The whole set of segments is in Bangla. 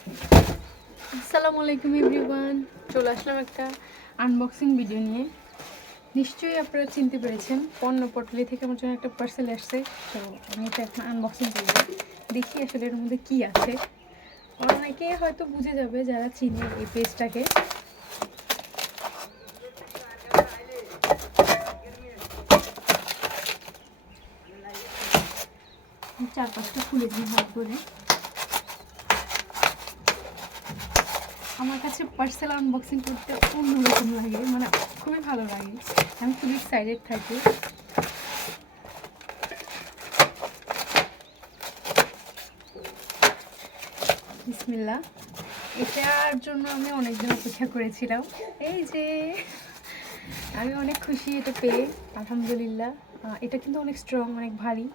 আসসালামু আলাইকুম এভরিওয়ান, চলে আসলাম একটা আনবক্সিং ভিডিও নিয়ে। নিশ্চয়ই আপনারা চিনতে পেরেছেন, পণ্য পটলি থেকে আমার জন্য একটা পার্সেল আসছে। তো আমি এটা এখন আনবক্সিং করব, দেখি আসলে এর মধ্যে কী আছে। অনেকে হয়তো বুঝে যাবে যারা চিনে এই পেজটাকে। চারপাশটা খুলে দিই হাত করে। আমার কাছে পার্সেল আনবক্সিং করতে অন্যরকম লাগে, মানে খুবই ভালো লাগে, আমি খুবই এক্সাইটেড থাকি। বিসমিল্লাহ। এটার জন্য আমি অনেকদিন অপেক্ষা করেছিলাম। এই যে আমি অনেক খুশি এটা পেয়ে, আলহামদুলিল্লাহ। এটা কিন্তু অনেক স্ট্রং, অনেক ভারী।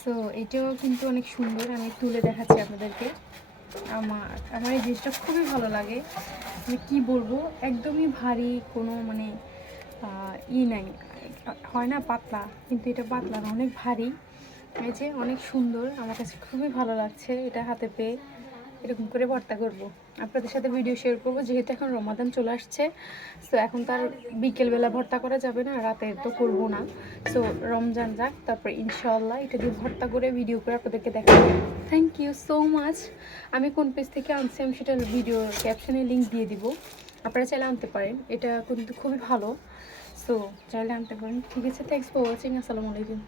সো এটাও কিন্তু অনেক সুন্দর, আমি তুলে দেখাচ্ছি আপনাদেরকে। আমার এই জিনিসটা খুবই ভালো লাগে, মানে কী বলবো, একদমই ভারী কোনো মানে নাই, হয় না পাতলা, কিন্তু এটা পাতলা না, অনেক ভারী। এই যে অনেক সুন্দর, আমার কাছে খুবই ভালো লাগছে এটা হাতে পেয়ে। এরকম করে ভর্তা করব, আপনাদের সাথে ভিডিও শেয়ার করব, যেহেতু এখন রমাদান চলে আসছে। সো এখন তার বিকেলবেলা ভর্তা করা যাবে না, রাতে তো করব না। সো রমজান যাক, তারপর ইনশাআল্লাহ এটা দিয়ে ভর্তা করে ভিডিও করে আপনাদেরকে দেখাবো। Thank you so much. আমি কোন পেজ থেকে আনছি আমি সেটা ভিডিওর ক্যাপশনে লিঙ্ক দিয়ে দিব, আপনারা চাইলে আনতে পারেন। এটা কিন্তু খুবই ভালো, সো চাইলে আনতে পারেন। ঠিক আছে, থ্যাংকস ফর ওয়াচিং। আসসালামু আলাইকুম।